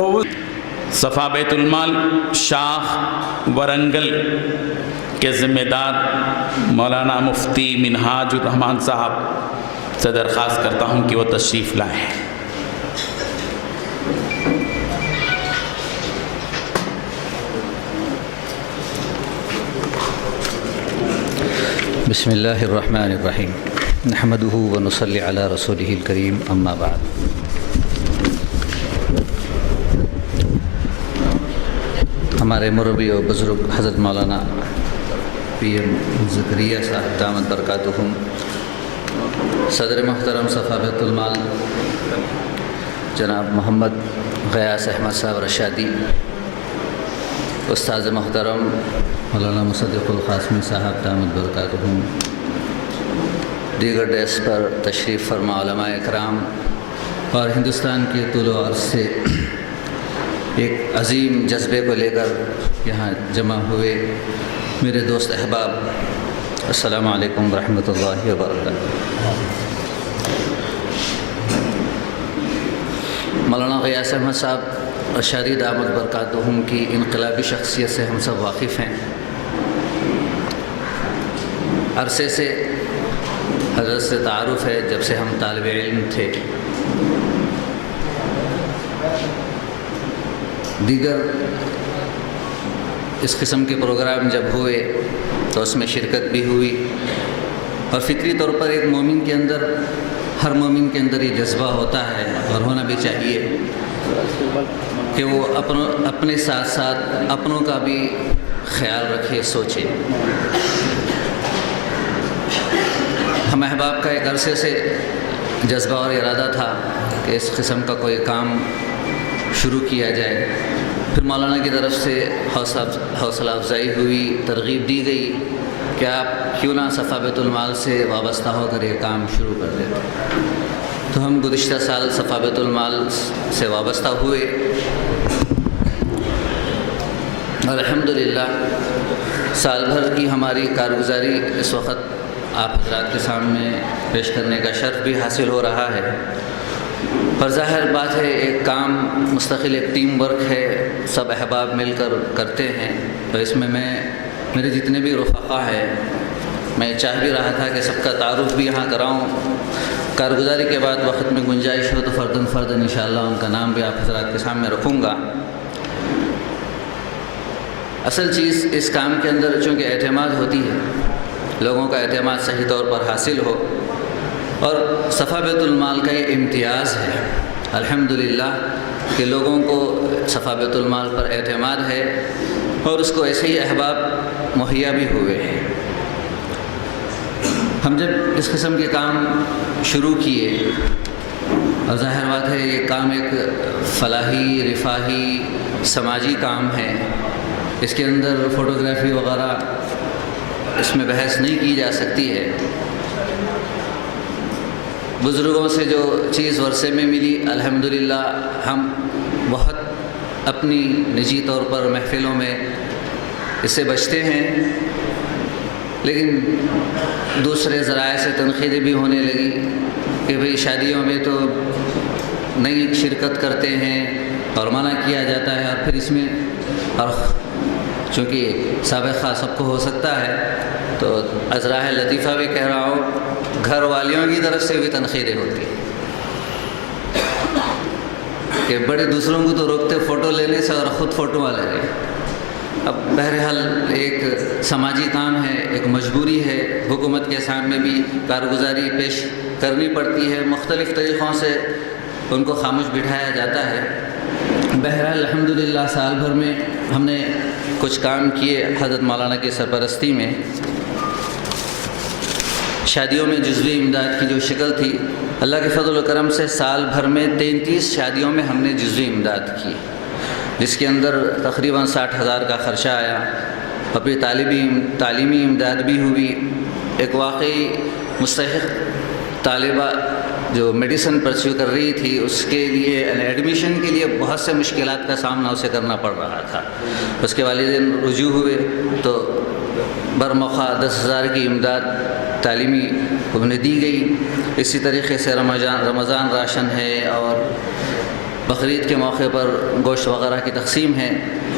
تو صفا بیت المال شاخ ورنگل کے ذمہ دار مولانا مفتی منہاج الرحمان صاحب سے درخواست کرتا ہوں کہ وہ تشریف لائیں۔ بسم اللہ الرحمن الرحیم نحمدہ ونصلی علی رسولہ الکریم اما بعد۔ ہمارے مربی و بزرگ حضرت مولانا پی ایم زکریا صاحب دامت برکاتہم، صدر محترم صفا بیت المال جناب محمد غیاث احمد صاحب رشادی، استاذ محترم مولانا مصدق القاسمی صاحب دامت برکاتہم، دیگر ڈیسک پر تشریف فرما علماء اکرام اور ہندوستان کے طول و عرض سے ایک عظیم جذبے کو لے کر یہاں جمع ہوئے میرے دوست احباب، السلام علیکم ورحمۃ اللہ وبرکاتہ۔ مولانا غیاث احمد صاحب رشادی دامت برکاتہم کی انقلابی شخصیت سے ہم سب واقف ہیں۔ عرصے سے حضرت سے تعارف ہے، جب سے ہم طالب علم تھے۔ دیگر اس قسم کے پروگرام جب ہوئے تو اس میں شرکت بھی ہوئی، اور فطری طور پر ایک مومن کے اندر، ہر مومن کے اندر یہ جذبہ ہوتا ہے اور ہونا بھی چاہیے کہ وہ اپنے ساتھ ساتھ اپنوں کا بھی خیال رکھے، سوچے۔ ہم احباب کا ایک عرصے سے جذبہ اور ارادہ تھا کہ اس قسم کا کوئی کام شروع کیا جائے۔ پھر مولانا کی طرف سے حوصلہ افزائی ہوئی، ترغیب دی گئی کہ آپ کیوں نہ صفا بیت المال سے وابستہ ہو کر یہ کام شروع کر دیتے۔ تو ہم گزشتہ سال صفا بیت المال سے وابستہ ہوئے، اور الحمدللہ سال بھر کی ہماری کارگزاری اس وقت آپ حضرات کے سامنے پیش کرنے کا شرف بھی حاصل ہو رہا ہے۔ پر ظاہر بات ہے، ایک کام مستقل ایک ٹیم ورک ہے، سب احباب مل کر کرتے ہیں، تو اس میں میرے جتنے بھی رفقا ہیں، میں چاہ بھی رہا تھا کہ سب کا تعارف بھی یہاں کراؤں۔ کارگزاری کے بعد وقت میں گنجائش ہو تو فرداً انشاءاللہ ان کا نام بھی آپ حضرات کے سامنے رکھوں گا۔ اصل چیز اس کام کے اندر چونکہ اعتماد ہوتی ہے، لوگوں کا اعتماد صحیح طور پر حاصل ہو، اور صفا بیت المال کا یہ امتیاز ہے الحمدللہ کہ لوگوں کو صفا بیت المال پر اعتماد ہے، اور اس کو ایسے ہی احباب مہیا بھی ہوئے ہیں۔ ہم جب اس قسم کے کام شروع کیے، اور ظاہر بات ہے یہ کام ایک فلاحی، رفاہی، سماجی کام ہے، اس کے اندر فوٹوگرافی وغیرہ اس میں بحث نہیں کی جا سکتی ہے۔ بزرگوں سے جو چیز ورثے میں ملی، الحمدللہ ہم بہت اپنی نجی طور پر محفلوں میں اس سے بچتے ہیں، لیکن دوسرے ذرائع سے تنقیدیں بھی ہونے لگی کہ بھئی شادیوں میں تو نہیں شرکت کرتے ہیں اور منع کیا جاتا ہے، اور پھر اس میں، اور چونکہ سابقہ سب کو ہو سکتا ہے تو ازراہ لطیفہ بھی کہہ رہا ہوں، گھر والیوں کی طرف سے بھی تنقیدیں ہوتی ہیں کہ بڑے دوسروں کو تو روکتے فوٹو لینے سے اور خود فوٹو والے رہے۔ اب بہرحال ایک سماجی کام ہے، ایک مجبوری ہے، حکومت کے سامنے بھی کارگزاری پیش کرنی پڑتی ہے، مختلف طریقوں سے ان کو خاموش بٹھایا جاتا ہے۔ بہرحال الحمدللہ سال بھر میں ہم نے کچھ کام کیے حضرت مولانا کی سرپرستی میں۔ شادیوں میں جزوی امداد کی جو شکل تھی، اللہ کے فضل و کرم سے سال بھر میں 33 شادیوں میں ہم نے جزوی امداد کی، جس کے اندر تقریباً 60,000 کا خرچہ آیا، اور پھر تعلیمی امداد بھی ہوئی۔ ایک واقعی مستحق طالبہ جو میڈیسن پرسیو کر رہی تھی، اس کے لیے ایڈمیشن کے لیے بہت سے مشکلات کا سامنا اسے کرنا پڑ رہا تھا۔ اس کے والدین رجوع ہوئے تو برموقع 10,000 کی امداد تعلیمی انہیں دی گئی۔ اسی طریقے سے رمضان راشن ہے، اور بقرعید کے موقع پر گوشت وغیرہ کی تقسیم ہے۔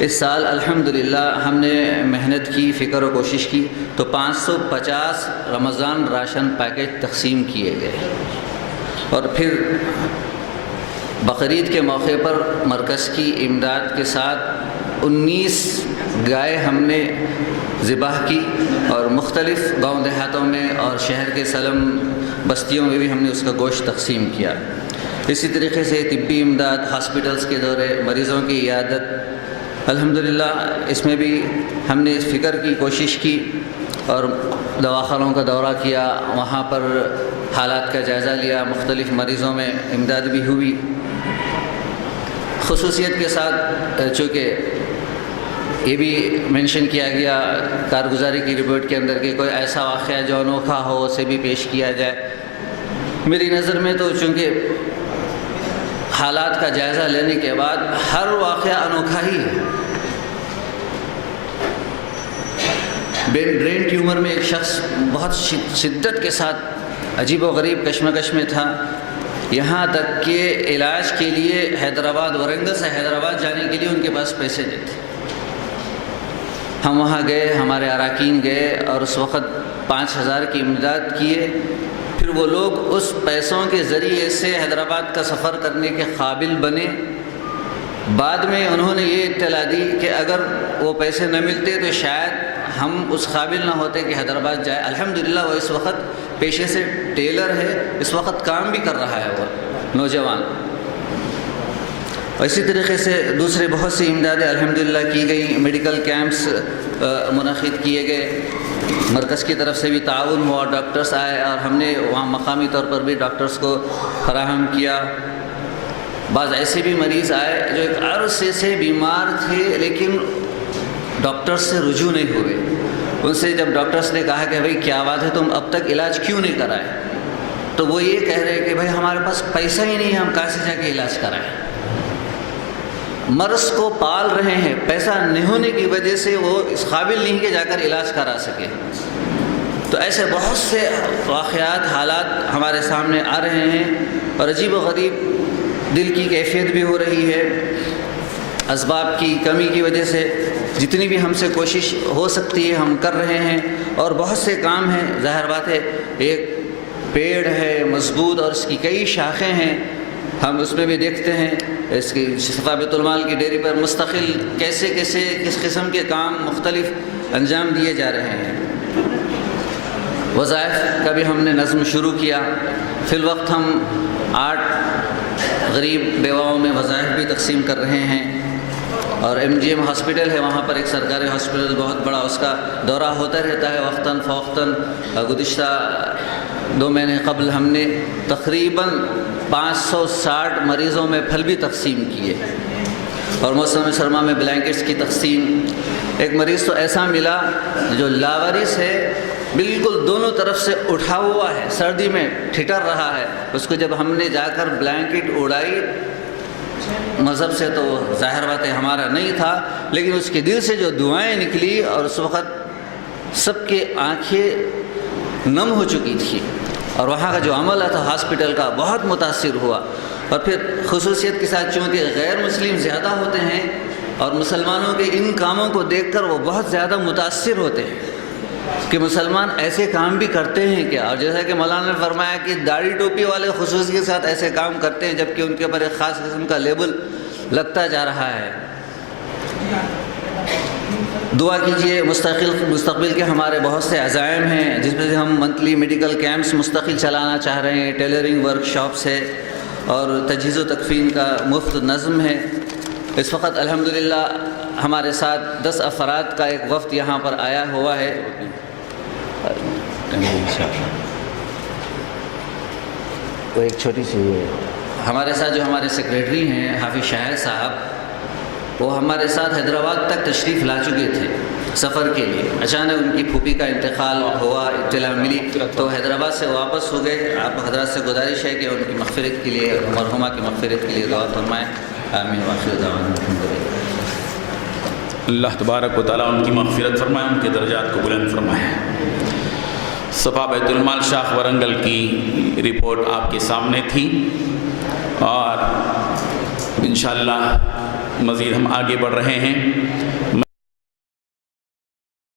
اس سال الحمدللہ ہم نے محنت کی، فکر و کوشش کی، تو 550 رمضان راشن پیکج تقسیم کیے گئے، اور پھر بقرعید کے موقع پر مرکز کی امداد کے ساتھ 19 گائے ہم نے ذبح کی، اور مختلف گاؤں دیہاتوں میں اور شہر کے سلم بستیوں میں بھی ہم نے اس کا گوشت تقسیم کیا۔ اسی طریقے سے طبی امداد، ہاسپٹلز کے دورے، مریضوں کی عیادت، الحمدللہ اس میں بھی ہم نے فکر کی، کوشش کی، اور دواخانوں کا دورہ کیا، وہاں پر حالات کا جائزہ لیا، مختلف مریضوں میں امداد بھی ہوئی۔ خصوصیت کے ساتھ چونکہ یہ بھی مینشن کیا گیا کارگزاری کی رپورٹ کے اندر کہ کوئی ایسا واقعہ جو انوکھا ہو اسے بھی پیش کیا جائے۔ میری نظر میں تو چونکہ حالات کا جائزہ لینے کے بعد ہر واقعہ انوکھا ہی ہے۔ برین ٹیومر میں ایک شخص بہت شدت کے ساتھ عجیب و غریب کشمکش میں تھا، یہاں تک کہ علاج کے لیے حیدرآباد، ورنگل سے حیدرآباد جانے کے لیے ان کے پاس پیسے نہیں تھے۔ ہم وہاں گئے، ہمارے اراکین گئے، اور اس وقت 5000 کی امداد کیے۔ پھر وہ لوگ اس پیسوں کے ذریعے سے حیدرآباد کا سفر کرنے کے قابل بنے۔ بعد میں انہوں نے یہ اطلاع دی کہ اگر وہ پیسے نہ ملتے تو شاید ہم اس قابل نہ ہوتے کہ حیدرآباد جائے۔ الحمدللہ وہ اس وقت پیشے سے ٹیلر ہے، اس وقت کام بھی کر رہا ہے وہ نوجوان۔ اسی طریقے سے دوسرے بہت سی امدادیں الحمدللہ کی گئی، میڈیکل کیمپس منعقد کیے گئے، مرکز کی طرف سے بھی تعاون ہوا، ڈاکٹرز آئے اور ہم نے وہاں مقامی طور پر بھی ڈاکٹرز کو فراہم کیا۔ بعض ایسے بھی مریض آئے جو ایک عرصے سے بیمار تھے لیکن ڈاکٹرز سے رجوع نہیں ہوئے۔ ان سے جب ڈاکٹرز نے کہا کہ بھئی کیا بات ہے، تم اب تک علاج کیوں نہیں کرائے، تو وہ یہ کہہ رہے کہ بھئی ہمارے پاس پیسہ ہی نہیں ہے، ہم کہاں سے جا کے علاج کرائیں۔ مرض کو پال رہے ہیں، پیسہ نہیں ہونے کی وجہ سے وہ اس قابل نہیں کہ جا کر علاج کرا سکے۔ تو ایسے بہت سے واقعات، حالات ہمارے سامنے آ رہے ہیں، اور عجیب و غریب دل کی کیفیت بھی ہو رہی ہے۔ اسباب کی کمی کی وجہ سے جتنی بھی ہم سے کوشش ہو سکتی ہے ہم کر رہے ہیں، اور بہت سے کام ہیں۔ ظاہر بات ہے ایک پیڑ ہے مضبوط اور اس کی کئی شاخیں ہیں، ہم اس میں بھی دیکھتے ہیں اس کی صفا بیت المال کی ڈیری پر مستقل کیسے کس قسم کے کام مختلف انجام دیے جا رہے ہیں۔ وظائف کا بھی ہم نے نظم شروع کیا۔ فی الوقت ہم 8 غریب بیواؤں میں وظائف بھی تقسیم کر رہے ہیں، اور MGM ہاسپٹل ہے، وہاں پر ایک سرکاری ہاسپٹل بہت بڑا، اس کا دورہ ہوتا رہتا ہے وقتاً فوقتاً۔ گزشتہ 2 مہینے قبل ہم نے تقریباً 560 مریضوں میں پھل بھی تقسیم کیے، اور موسم سرما میں بلینکٹس کی تقسیم۔ ایک مریض تو ایسا ملا جو لاوارث ہے، بالکل دونوں طرف سے اٹھا ہوا ہے، سردی میں ٹھٹر رہا ہے، اس کو جب ہم نے جا کر بلینکٹ اڑائی، مذہب سے تو ظاہر بات ہے ہمارا نہیں تھا، لیکن اس کے دل سے جو دعائیں نکلی، اور اس وقت سب کے آنکھیں نم ہو چکی تھی، اور وہاں کا جو عمل تھا ہاسپٹل کا بہت متاثر ہوا۔ اور پھر خصوصیت کے ساتھ چونکہ غیر مسلم زیادہ ہوتے ہیں، اور مسلمانوں کے ان کاموں کو دیکھ کر وہ بہت زیادہ متاثر ہوتے ہیں کہ مسلمان ایسے کام بھی کرتے ہیں کیا۔ اور جیسا کہ مولانا نے فرمایا کہ داڑھی ٹوپی والے خصوصی کے ساتھ ایسے کام کرتے ہیں، جبکہ ان کے اوپر ایک خاص قسم کا لیبل لگتا جا رہا ہے۔ دعا کیجئے، مستقبل کے ہمارے بہت سے عزائم ہیں، جس میں سے ہم منتھلی میڈیکل کیمپس مستقل چلانا چاہ رہے ہیں، ٹیلرنگ ورک شاپس ہے، اور تجہیز و تکفین کا مفت نظم ہے۔ اس وقت الحمدللہ ہمارے ساتھ 10 افراد کا ایک وفد یہاں پر آیا ہوا ہے۔ وہ ایک چھوٹی سی ہمارے ساتھ جو ہمارے سیکریٹری ہیں حافظ شاہر صاحب، وہ ہمارے ساتھ حیدرآباد تک تشریف لا چکے تھے سفر کے لیے۔ اچانک ان کی پھوپھی کا انتقال ہوا، اطلاع ملی تو حیدرآباد سے واپس ہو گئے۔ آپ حضرات سے گزارش ہے کہ ان کی مغفرت کے لیے، مرحومہ کی مغفرت کے لیے دعا فرمائیں۔ آمین وآخر دعوانا الحمدللہ۔ اللہ تبارک و تعالیٰ ان کی مغفرت فرمائے، ان کے درجات کو بلند فرمائے۔ صفا بیت المال شاخ ورنگل کی رپورٹ آپ کے سامنے تھی، اور انشاءاللہ مزید ہم آگے بڑھ رہے ہیں۔